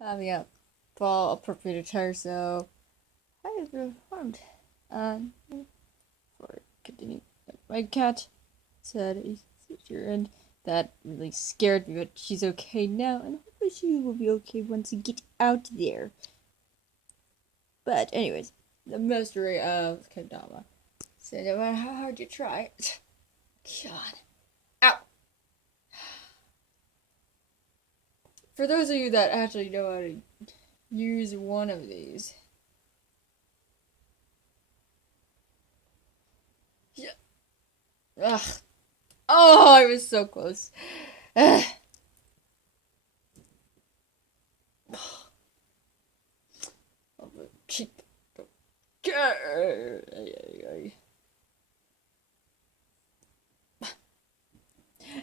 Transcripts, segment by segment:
having a fall appropriate attire, so I have been informed. For continue, my cat said a teacher, and that really scared me, but she's okay now, and hopefully she will be okay once we get out there. But anyways, the mystery of Kendama. So no matter how hard you try, God, ow. For those of you that actually know how to use one of these, yeah. Ugh. Oh, I was so close. Ugh. Keep.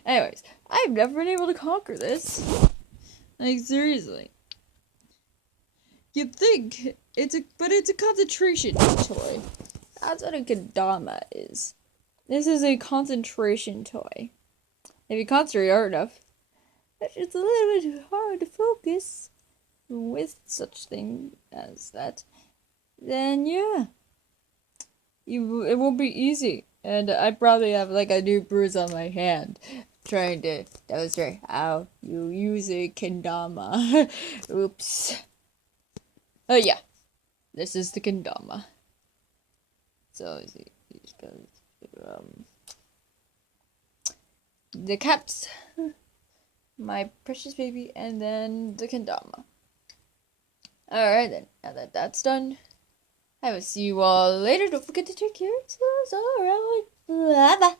Anyways, I've never been able to conquer this. Like seriously. You'd think it's a concentration toy. That's what a Kendama is. This is a concentration toy. If you concentrate hard enough, it's a little bit hard to focus with such thing as that. Then yeah, it won't be easy. And I probably have like a new bruise on my hand, trying to demonstrate how you use a kendama. Oops. Oh yeah, this is the kendama. So the cats, my precious baby, and then the kendama. Alright then, now that that's done, I will see you all later. Don't forget to take care of yourselves. Alright, bye bye.